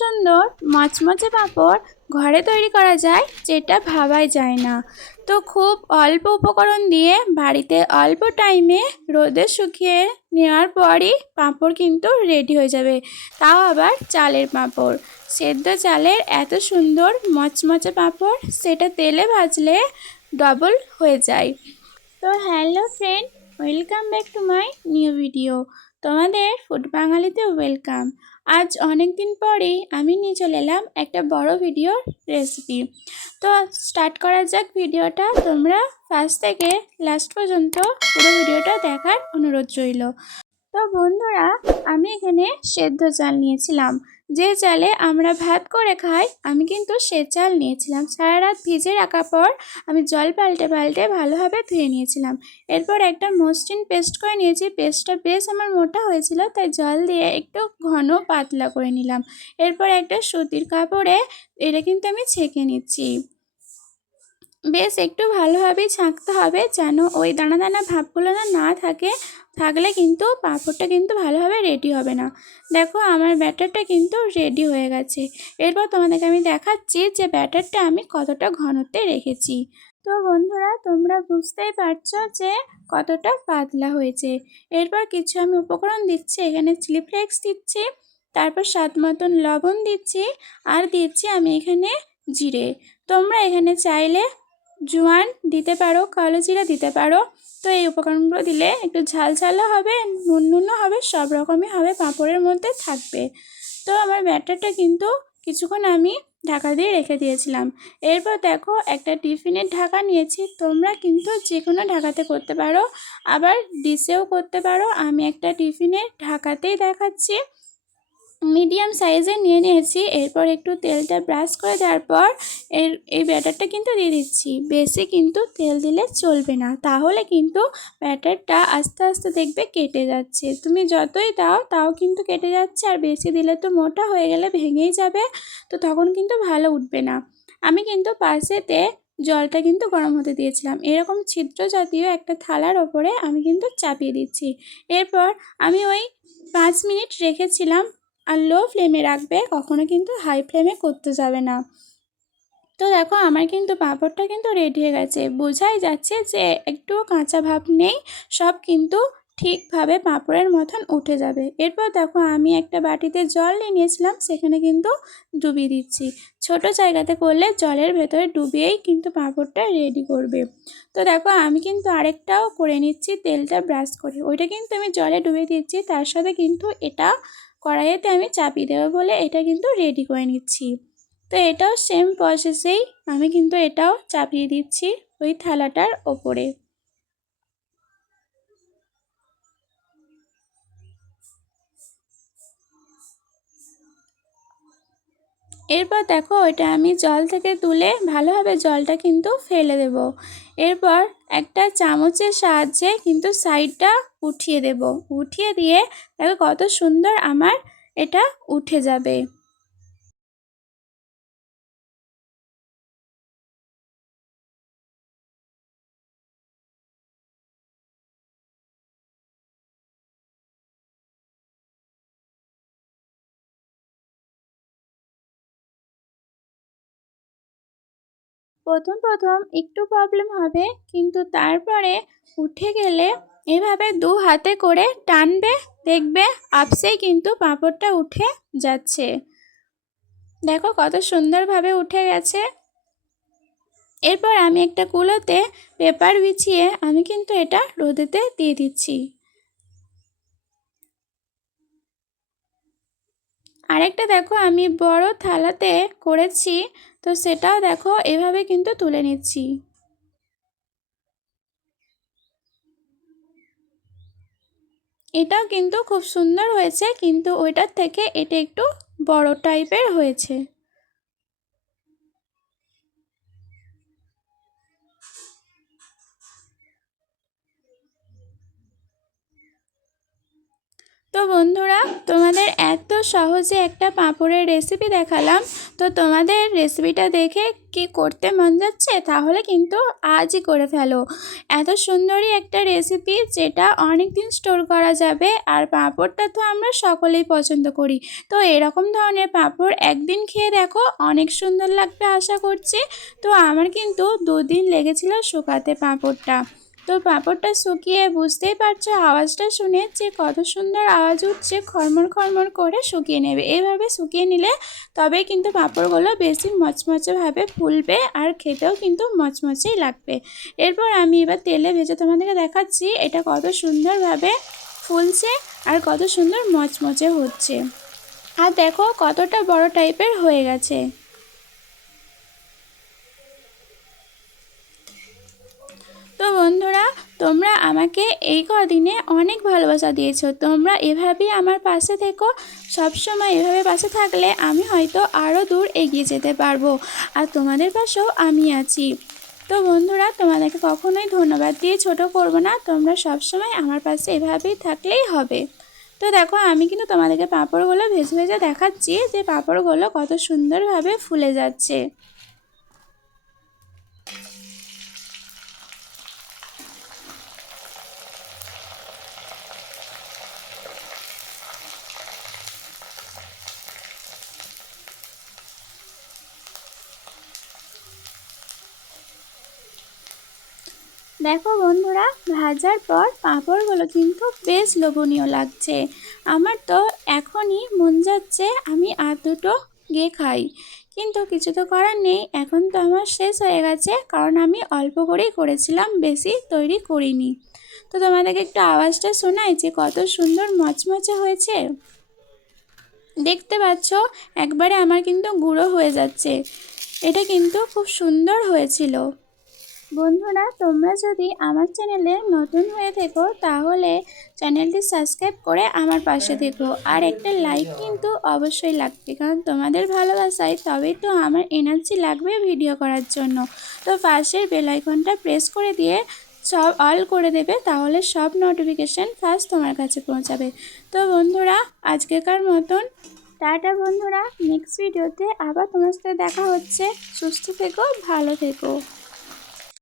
সুন্দর মচমচে পাঁপড় ঘরে তৈরি করা যায় যেটা ভাবাই যায় না। তো খুব অল্প উপকরণ দিয়ে বাড়িতে অল্প টাইমে রোদে শুকিয়ে নেওয়ার পরই পাঁপড় কিন্তু রেডি হয়ে যাবে, তাও আবার চালের পাঁপড়। সেদ্ধ চালের এত সুন্দর মচমচে পাঁপড় সেটা তেলে ভাজলে ডবল হয়ে যায়। তো hello friend, welcome back to my new video. তোমাদের ফুড বাঙালিতে ওয়েলকাম। আজ অনেক দিন পরেই আমি নিয়ে চলে এলাম একটা বড় ভিডিওর রেসিপি। তো স্টার্ট করা যাক ভিডিওটা। তোমরা ফার্স্ট থেকে লাস্ট পর্যন্ত পুরো ভিডিওটা দেখার অনুরোধ রইল। তো বন্ধুরা, আমি এখানে সেদ্ধ চাল নিয়েছিলাম। যে চালে আমরা ভাত করে খাই, আমি কিন্তু সে চাল নিয়েছিলাম। সারা রাত ভিজে রাখার পর আমি জল পাল্টে পাল্টে ভালোভাবে ধুয়ে নিয়েছিলাম। এরপর একটা মসৃণ পেস্ট করে নিয়েছি। পেস্টটা বেশ আমার মোটা হয়েছিল, তাই জল দিয়ে একটু ঘন পাতলা করে নিলাম। এরপর একটা সুতির কাপড়ে এটা কিন্তু আমি ছেঁকে নিচ্ছি। বেশ একটু ভালোভাবেই ছাঁকতে হবে, যেন ওই দানা দানা ভাবগুলো না থাকে। থাকলে কিন্তু পাঁপড়টা কিন্তু ভালোভাবে রেডি হবে না। দেখো আমার ব্যাটারটা কিন্তু রেডি হয়ে গেছে। এরপর তোমাদেরকে আমি দেখাচ্ছি যে ব্যাটারটা আমি কতটা ঘনত্বে রেখেছি। তো বন্ধুরা, তোমরা বুঝতেই পারছো যে কতটা পাতলা হয়েছে। এরপর কিছু আমি উপকরণ দিচ্ছি। এখানে চিলি ফ্লেক্স দিচ্ছি, তারপর স্বাদ মতন লবণ দিচ্ছি, আর দিচ্ছি আমি এখানে জিরে। তোমরা এখানে চাইলে জোয়ান দিতে পারো, কালো জিরা দিতে পারো। তো এই উপকরণগুলো দিলে একটু ঝাল ঝালও হবে, নুনও হবে, সব রকমই হবে, পাঁপড়ের মধ্যে থাকবে। তো আমার ব্যাটারটা কিন্তু কিছুক্ষণ আমি ঢাকা দিয়ে রেখে দিয়েছিলাম। এরপর দেখো একটা টিফিনের ঢাকা নিয়েছি। তোমরা কিন্তু যে কোনো ঢাকাতে করতে পারো, আবার ডিশেও করতে পারো। আমি একটা টিফিনের ঢাকাতেই দেখাচ্ছি। মিডিয়াম সাইজে নিয়ে নিয়েছি। এরপর একটু তেলটা ব্রাশ করে দেওয়ার পর এই ব্যাটারটা কিন্তু দিয়ে দিচ্ছি। বেশি কিন্তু তেল দিলে চলবে না, তাহলে কিন্তু ব্যাটারটা আস্তে আস্তে দেখবে কেটে যাচ্ছে। তুমি যতই দাও তাও কিন্তু কেটে যাচ্ছে, আর বেশি দিলে তো মোটা হয়ে গেলে ভেঙেই যাবে, তো তখন কিন্তু ভালো উঠবে না। আমি কিন্তু পাশেতে জলটা কিন্তু গরম হতে দিয়েছিলাম। এরকম ছিদ্র জাতীয় একটা থালার ওপরে আমি কিন্তু চাপিয়ে দিচ্ছি। এরপর আমি ওই 5 মিনিট রেখেছিলাম। আর লো ফ্লেমে রাখবে, কখনো কিন্তু হাই ফ্লেমে করতে যাবে না। তো দেখো আমার কিন্তু পাঁপড়টা কিন্তু রেডি হয়ে গেছে। বোঝাই যাচ্ছে যে একটু কাঁচা ভাব নেই, সব কিন্তু ঠিকভাবে পাঁপড়ের মতন উঠে যাবে। এরপর দেখো আমি একটা বাটিতে জল নিয়ে নিয়েছিলাম, সেখানে কিন্তু ডুবিয়ে দিচ্ছি। ছোট জায়গাতে করলে জলের ভেতরে ডুবিয়েই কিন্তু পাঁপড়টা রেডি করবে। তো দেখো আমি কিন্তু আরেকটাও করে নিচ্ছি তেলটা ব্রাশ করে। ওইটা কিন্তু আমি জলে ডুবিয়ে দিচ্ছি, তার সাথে কিন্তু এটা কড়াইতে আমি চাপিয়ে দেবো বলে এটা কিন্তু রেডি করে নিচ্ছি। তো এটাও সেম প্রসেসেই আমি কিন্তু এটাও চাপিয়ে দিচ্ছি ওই থালাটার ওপরে। এরপর দেখো ওইটা আমি জল থেকে তুলে ভালোভাবে জলটা কিন্তু ফেলে দেব। এরপর একটা চামচের সাহায্যে কিন্তু সাইডটা উঠিয়ে দেব। উঠিয়ে দিয়ে দেখো কত সুন্দর আমার এটা উঠে যাবে। প্রথম প্রথম একটু প্রবলেম হবে, কিন্তু তারপরে উঠে গেলে এভাবে দু হাতে করে টানবে, দেখবে আপসেই কিন্তু পাঁপড়টা উঠে যাচ্ছে। দেখো কত সুন্দরভাবে উঠে গেছে। এরপর আমি একটা কুলোতে পেপার বিছিয়ে আমি কিন্তু এটা রোদেতে দিয়ে দিচ্ছি। আরেকটা দেখো আমি বড় থালাতে করেছি, তো সেটাও দেখো এভাবে কিন্তু তুলে নিচ্ছি। এটাও কিন্তু খুব সুন্দর হয়েছে, কিন্তু ওইটার থেকে এটা একটু বড় টাইপের হয়েছে। তো বন্ধুরা, তোমাদের এত সহজে একটা পাঁপড়ের রেসিপি দেখালাম। তো তোমাদের রেসিপিটা দেখে কি করতে মন যাচ্ছে? তাহলে কিন্তু আজই করে ফেলো। এত সুন্দরই একটা রেসিপি যেটা অনেক দিন স্টোর করা যাবে। আর পাঁপড়টা তো আমরা সকলেই পছন্দ করি। তো এরকম ধরনের পাঁপড় একদিন খেয়ে দেখো, অনেক সুন্দর লাগবে আশা করছি। তো আমার কিন্তু 2 দিন লেগেছিল শুকাতে পাঁপড়টা। তো পাঁপড়টা শুকিয়ে বুঝতেই পারছো আওয়াজটা শুনে যে কত সুন্দর আওয়াজ উঠছে, খরমর খরমর করে শুকিয়ে নেবে। এভাবে শুকিয়ে নিলে তবে কিন্তু পাঁপড়গুলো বেশি মচমচেভাবে ফুলবে আর খেতেও কিন্তু মচমচেই লাগবে। এরপর আমি এবার তেলে ভেজে তোমাদেরকে দেখাচ্ছি এটা কত সুন্দরভাবে ফুলছে আর কত সুন্দর মচমচে হচ্ছে। আর দেখো কতটা বড় টাইপের হয়ে গেছে। তো বন্ধুরা, তোমরা আমাকে এই কদিনে অনেক ভালোবাসা দিয়েছো। তোমরা এভাবেই আমার পাশে থেকো। সবসময় এভাবে পাশে থাকলে আমি হয়তো আরও দূর এগিয়ে যেতে পারবো। আর তোমাদের পাশেও আমি আছি। তো বন্ধুরা, তোমাদেরকে কখনোই ধন্যবাদ দিয়ে ছোট করব না। তোমরা সবসময় আমার পাশে এভাবেই থাকলেই হবে। তো দেখো আমি কিন্তু তোমাদেরকে পাঁপড়গুলো ভেজে ভেজে দেখাচ্ছি যে পাঁপড়গুলো কত সুন্দরভাবে ফুলে যাচ্ছে। দেখো বন্ধুরা, ভাজার পর পাঁপড়গুলো কিন্তু বেশ লোভনীয় লাগছে। আমার তো এখনই মন যাচ্ছে আমি আর দুটো গিয়ে খাই, কিন্তু কিছু তো করার নেই। এখন তো আমার শেষ হয়ে গেছে, কারণ আমি অল্প করেই করেছিলাম, বেশি তৈরি করিনি। তো তোমাদেরকে একটু আওয়াজটা শোনাই যে কত সুন্দর মচমচে হয়েছে। দেখতে পাচ্ছ একবারে আমার কিন্তু গুঁড়ো হয়ে যাচ্ছে। এটা কিন্তু খুব সুন্দর হয়েছিল। বন্ধুরা, তোমরা যদি আমার চ্যানেলে নতুন হয়ে থেকো তাহলে চ্যানেলটি সাবস্ক্রাইব করে আমার পাশে থেকো। আর একটা লাইক কিন্তু অবশ্যই লাগবে, কারণ তোমাদের ভালোবাসায় তবেই তো আমার এনার্জি লাগবে ভিডিও করার জন্য। তো পাশের বেল আইকনটা প্রেস করে দিয়ে সব অল করে দেবে, তাহলে সব নোটিফিকেশান ফার্স্ট তোমার কাছে পৌঁছাবে। তো বন্ধুরা, আজকেকার মতন টাটা বন্ধুরা। নেক্সট ভিডিওতে আবার তোমার সাথে দেখা হচ্ছে। সুস্থ থেকো, ভালো থেকো।